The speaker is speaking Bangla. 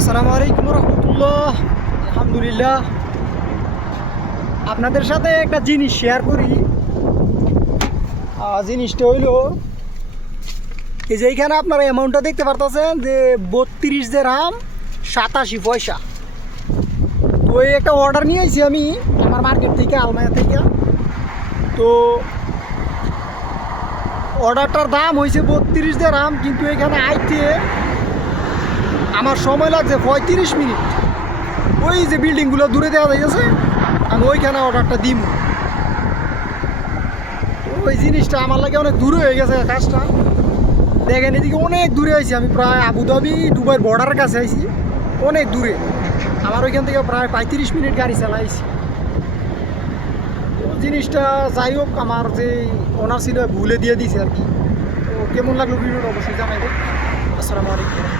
আসসালামু আলাইকুম রহমতুল্লাহ। আলহামদুলিল্লাহ, আপনাদের সাথে একটা জিনিস শেয়ার করি। জিনিসটা হইলো এই যে এইখানে আপনারা অ্যামাউন্টটা দেখতে পারতেছেন যে 32 দিরহাম 87 পয়সা। তো এই একটা অর্ডার নিয়ে আইছি আমি আমার মার্কেট থেকে, আলমায়া থেকে। তো অর্ডারটার দাম হয়েছে 32 দিরহাম, কিন্তু এখানে আইতে আমার সময় লাগছে 35 মিনিট। ওই যে বিল্ডিংগুলো দূরে দেওয়া যাইতেছে, আমি ওইখানে অর্ডারটা দিব। ওই জিনিসটা আমার লাগে অনেক দূরে হয়ে গেছে কাজটা। দেখেন এদিকে অনেক দূরে আইছি আমি, প্রায় আবুধাবি দুবাইয়ের বর্ডারের কাছে আইছি, অনেক দূরে। আমার ওইখান থেকে প্রায় 35 মিনিট গাড়ি চালাইছি। তো জিনিসটা যাই হোক, আমার যে ওনার ছিল ভুলে দিয়ে দিছে আর কি। তো কেমন লাগলো ভিডিওটা অবশ্যই জানাইবেন। আসসালামু আলাইকুম।